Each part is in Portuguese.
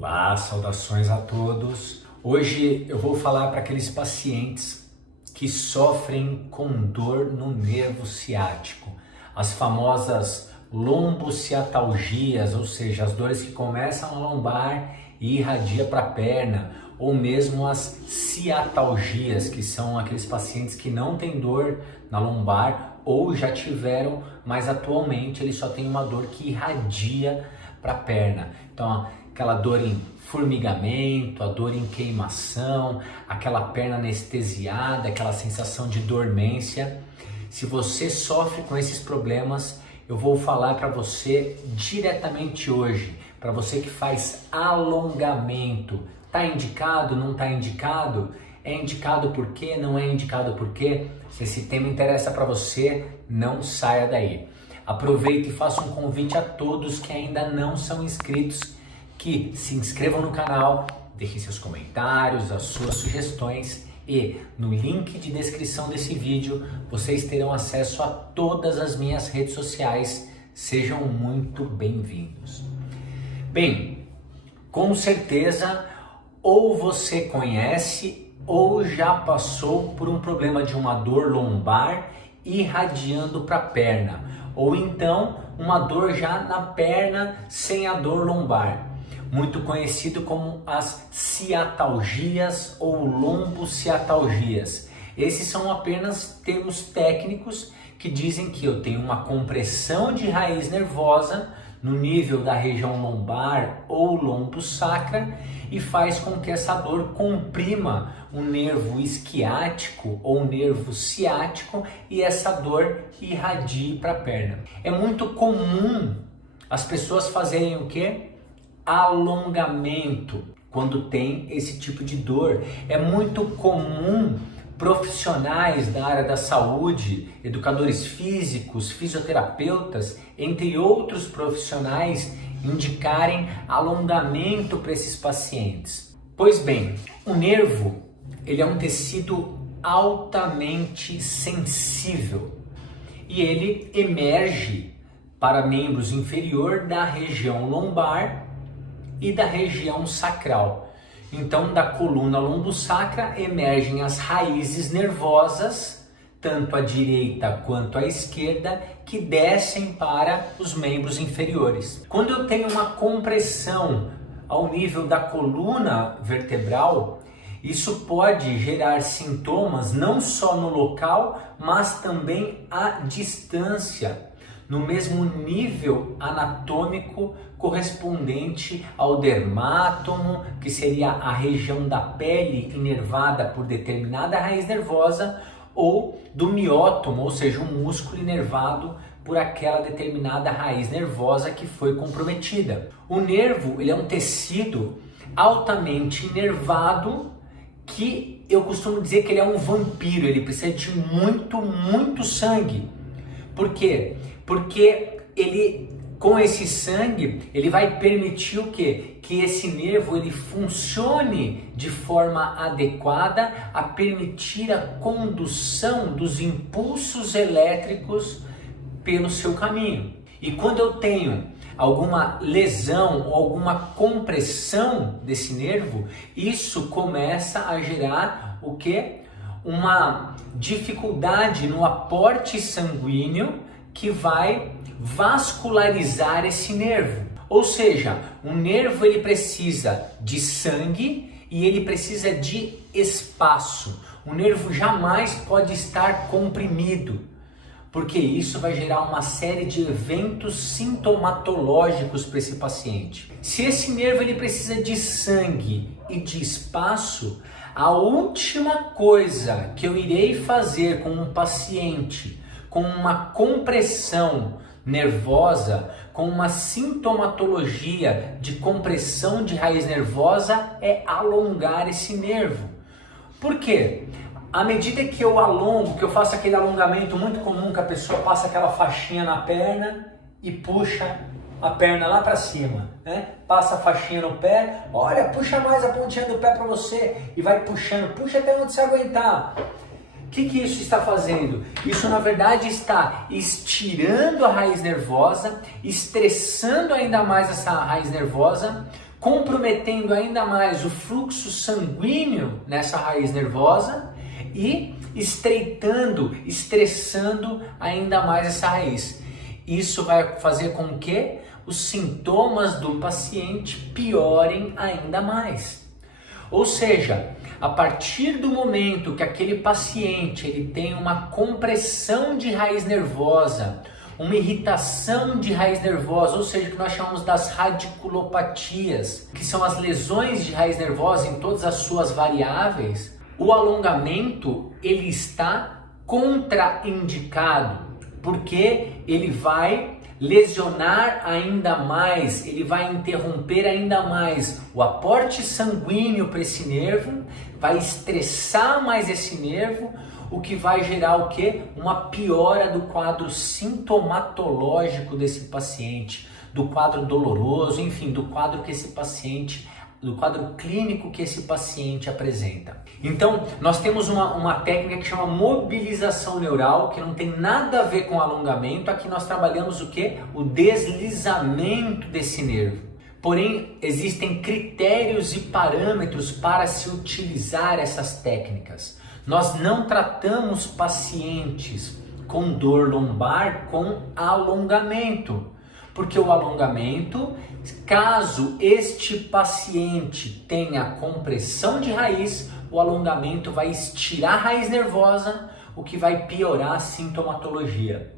Olá, saudações a todos. Hoje eu vou falar para aqueles pacientes que sofrem com dor no nervo ciático, as famosas lombociatalgias, ou seja, as dores que começam na lombar e irradia para a perna, ou mesmo as ciatalgias, que são aqueles pacientes que não têm dor na lombar ou já tiveram, mas atualmente eles só têm uma dor que irradia para a perna. Então, aquela dor em formigamento, a dor em queimação, aquela perna anestesiada, aquela sensação de dormência. Se você sofre com esses problemas, eu vou falar para você diretamente hoje, para você que faz alongamento. Tá indicado? Não tá indicado? É indicado por quê? Não é indicado por quê? Se esse tema interessa para você, não saia daí. Aproveite e faça um convite a todos que ainda não são inscritos, que se inscrevam no canal, deixem seus comentários, as suas sugestões e no link de descrição desse vídeo vocês terão acesso a todas as minhas redes sociais. Sejam muito bem-vindos. Bem, com certeza ou você conhece ou já passou por um problema de uma dor lombar irradiando para a perna, ou então uma dor já na perna sem a dor lombar, muito conhecido como as ciatalgias ou lombociatalgias. Esses são apenas termos técnicos que dizem que eu tenho uma compressão de raiz nervosa no nível da região lombar ou lombo-sacra e faz com que essa dor comprima o nervo isquiático ou nervo ciático e essa dor irradie para a perna. É muito comum as pessoas fazerem o quê? Alongamento quando tem esse tipo de dor. É muito comum profissionais da área da saúde, educadores físicos, fisioterapeutas, entre outros profissionais, indicarem alongamento para esses pacientes. Pois bem, o nervo, ele é um tecido altamente sensível e ele emerge para membros inferior da região lombar e da região sacral. Então, da coluna lombosacra emergem as raízes nervosas, tanto à direita quanto à esquerda, que descem para os membros inferiores. Quando eu tenho uma compressão ao nível da coluna vertebral, isso pode gerar sintomas não só no local, mas também à distância, no mesmo nível anatômico correspondente ao dermátomo, que seria a região da pele inervada por determinada raiz nervosa, ou do miótomo, ou seja, um músculo inervado por aquela determinada raiz nervosa que foi comprometida. O nervo, ele é um tecido altamente inervado que eu costumo dizer que ele é um vampiro, ele precisa de muito sangue. Por quê? Porque ele, com esse sangue, ele vai permitir o quê? Que esse nervo ele funcione de forma adequada a permitir a condução dos impulsos elétricos pelo seu caminho. E quando eu tenho alguma lesão ou alguma compressão desse nervo, isso começa a gerar o quê? Uma dificuldade no aporte sanguíneo que vai vascularizar esse nervo. Ou seja, o nervo ele precisa de sangue e ele precisa de espaço. O nervo jamais pode estar comprimido, porque isso vai gerar uma série de eventos sintomatológicos para esse paciente. Se esse nervo ele precisa de sangue e de espaço, a última coisa que eu irei fazer com um paciente com uma compressão nervosa, com uma sintomatologia de compressão de raiz nervosa, é alongar esse nervo. Por quê? À medida que eu alongo, que eu faço aquele alongamento muito comum, que a pessoa passa aquela faixinha na perna e puxa a perna lá para cima, né? Passa a faixinha no pé, olha, puxa mais a pontinha do pé para você e vai puxando, puxa até onde você aguentar. O que isso está fazendo? Isso na verdade está estirando a raiz nervosa, estressando ainda mais essa raiz nervosa, comprometendo ainda mais o fluxo sanguíneo nessa raiz nervosa e estreitando, estressando ainda mais essa raiz. Isso vai fazer com que os sintomas do paciente piorem ainda mais. Ou seja, a partir do momento que aquele paciente ele tem uma compressão de raiz nervosa, uma irritação de raiz nervosa, ou seja, o que nós chamamos das radiculopatias, que são as lesões de raiz nervosa em todas as suas variáveis, o alongamento ele está contraindicado, porque ele vai lesionar ainda mais, ele vai interromper ainda mais o aporte sanguíneo para esse nervo, vai estressar mais esse nervo, o que vai gerar o quê? Uma piora do quadro sintomatológico desse paciente, do quadro doloroso, enfim, do quadro que esse paciente, do quadro clínico que esse paciente apresenta. Então, nós temos uma técnica que chama mobilização neural, que não tem nada a ver com alongamento. Aqui nós trabalhamos o quê? O deslizamento desse nervo. Porém, existem critérios e parâmetros para se utilizar essas técnicas. Nós não tratamos pacientes com dor lombar com alongamento, porque o alongamento, caso este paciente tenha compressão de raiz, o alongamento vai estirar a raiz nervosa, o que vai piorar a sintomatologia.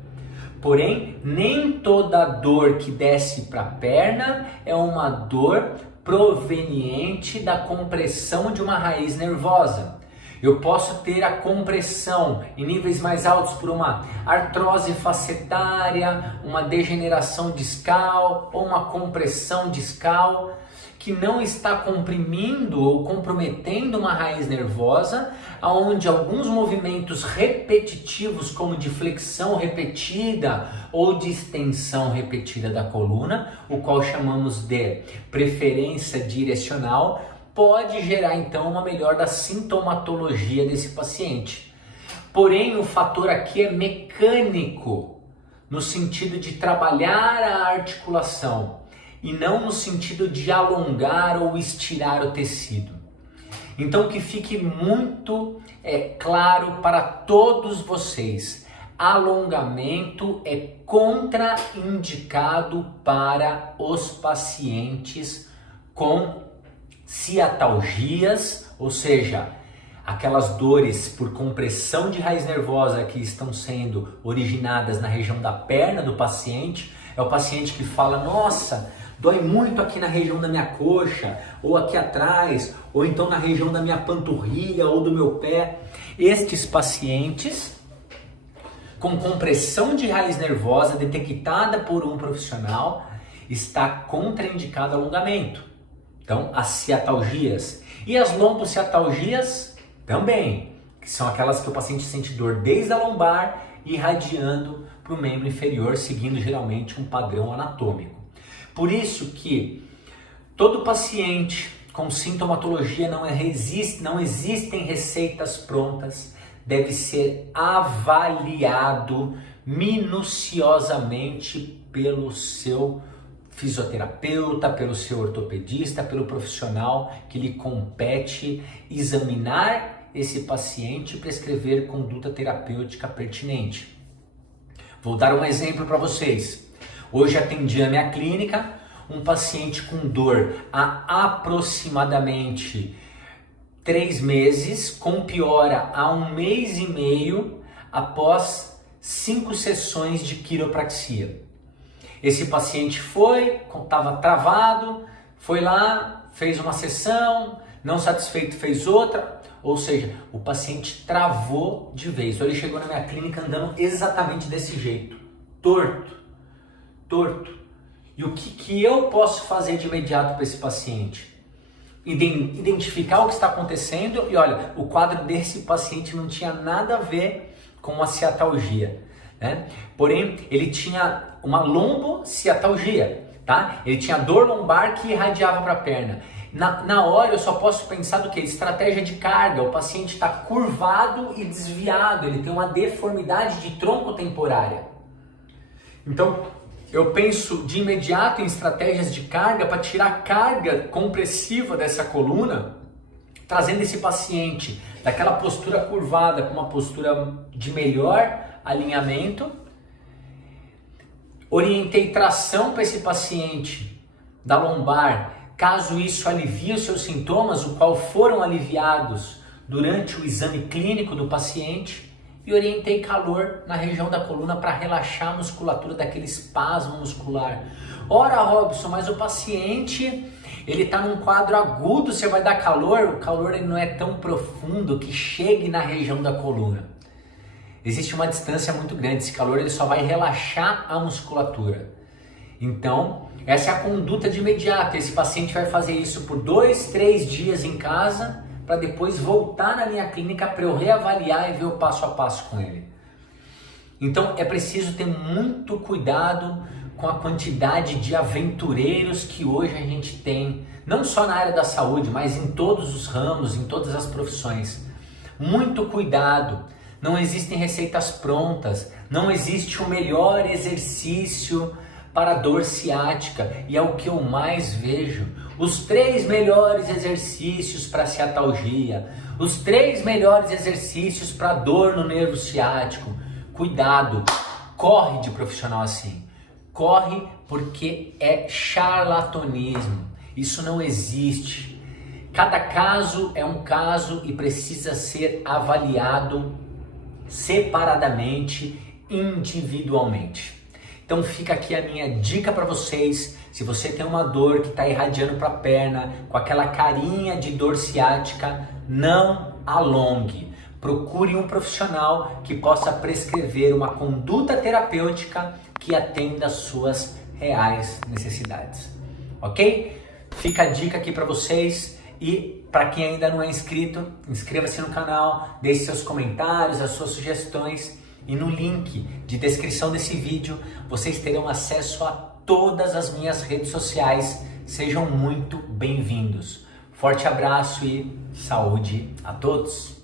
Porém, nem toda dor que desce para a perna é uma dor proveniente da compressão de uma raiz nervosa. Eu posso ter a compressão em níveis mais altos por uma artrose facetária, uma degeneração discal ou uma compressão discal que não está comprimindo ou comprometendo uma raiz nervosa, onde alguns movimentos repetitivos, como de flexão repetida ou de extensão repetida da coluna, o qual chamamos de preferência direcional, pode gerar então uma melhora da sintomatologia desse paciente. Porém, o fator aqui é mecânico, no sentido de trabalhar a articulação e não no sentido de alongar ou estirar o tecido. Então, que fique muito claro para todos vocês, alongamento é contraindicado para os pacientes com ciatalgias, ou seja, aquelas dores por compressão de raiz nervosa que estão sendo originadas na região da perna do paciente. É o paciente que fala, nossa, dói muito aqui na região da minha coxa, ou aqui atrás, ou então na região da minha panturrilha ou do meu pé. Estes pacientes com compressão de raiz nervosa detectada por um profissional está contraindicado alongamento. Então, as ciatalgias e as lombociatalgias também, que são aquelas que o paciente sente dor desde a lombar irradiando para o membro inferior, seguindo geralmente um padrão anatômico. Por isso que todo paciente com sintomatologia não existem receitas prontas, deve ser avaliado minuciosamente pelo seu fisioterapeuta, pelo seu ortopedista, pelo profissional que lhe compete examinar esse paciente e prescrever conduta terapêutica pertinente. Vou dar um exemplo para vocês. Hoje atendi na minha clínica um paciente com dor há aproximadamente 3 meses, com piora há 1 mês e meio após 5 sessões de quiropraxia. Esse paciente estava travado, foi lá, fez uma sessão, não satisfeito fez outra, ou seja, o paciente travou de vez. Então ele chegou na minha clínica andando exatamente desse jeito, torto. E o que eu posso fazer de imediato para esse paciente? Identificar o que está acontecendo e olha, o quadro desse paciente não tinha nada a ver com uma ciatalgia. Né? Porém, ele tinha uma lombociatalgia, tá? Ele tinha dor lombar que irradiava para a perna. Na hora eu só posso pensar do que? Estratégia de carga. O paciente está curvado e desviado, ele tem uma deformidade de tronco temporária. Então, eu penso de imediato em estratégias de carga para tirar a carga compressiva dessa coluna, trazendo esse paciente daquela postura curvada com uma postura de melhor alinhamento. Orientei tração para esse paciente da lombar, caso isso alivie os seus sintomas, o qual foram aliviados durante o exame clínico do paciente, e orientei calor na região da coluna para relaxar a musculatura daquele espasmo muscular. Ora, Robson, mas o paciente ele está num quadro agudo, você vai dar calor? O calor ele não é tão profundo que chegue na região da coluna. Existe uma distância muito grande, esse calor ele só vai relaxar a musculatura. Então, essa é a conduta de imediato. Esse paciente vai fazer isso por 2, 3 dias em casa, para depois voltar na minha clínica para eu reavaliar e ver o passo a passo com ele. Então, é preciso ter muito cuidado com a quantidade de aventureiros que hoje a gente tem, não só na área da saúde, mas em todos os ramos, em todas as profissões. Muito cuidado. Não existem receitas prontas, não existe o melhor exercício para dor ciática, e é o que eu mais vejo. Os 3 melhores exercícios para ciatalgia, os 3 melhores exercícios para dor no nervo ciático. Cuidado, corre de profissional assim. Corre, porque é charlatanismo. Isso não existe. Cada caso é um caso e precisa ser avaliado separadamente, individualmente. Então fica aqui a minha dica para vocês. Se você tem uma dor que está irradiando para a perna, com aquela carinha de dor ciática, não alongue. Procure um profissional que possa prescrever uma conduta terapêutica que atenda às suas reais necessidades. Ok? Fica a dica aqui para vocês. E para quem ainda não é inscrito, inscreva-se no canal, deixe seus comentários, as suas sugestões, e no link de descrição desse vídeo vocês terão acesso a todas as minhas redes sociais. Sejam muito bem-vindos. Forte abraço e saúde a todos!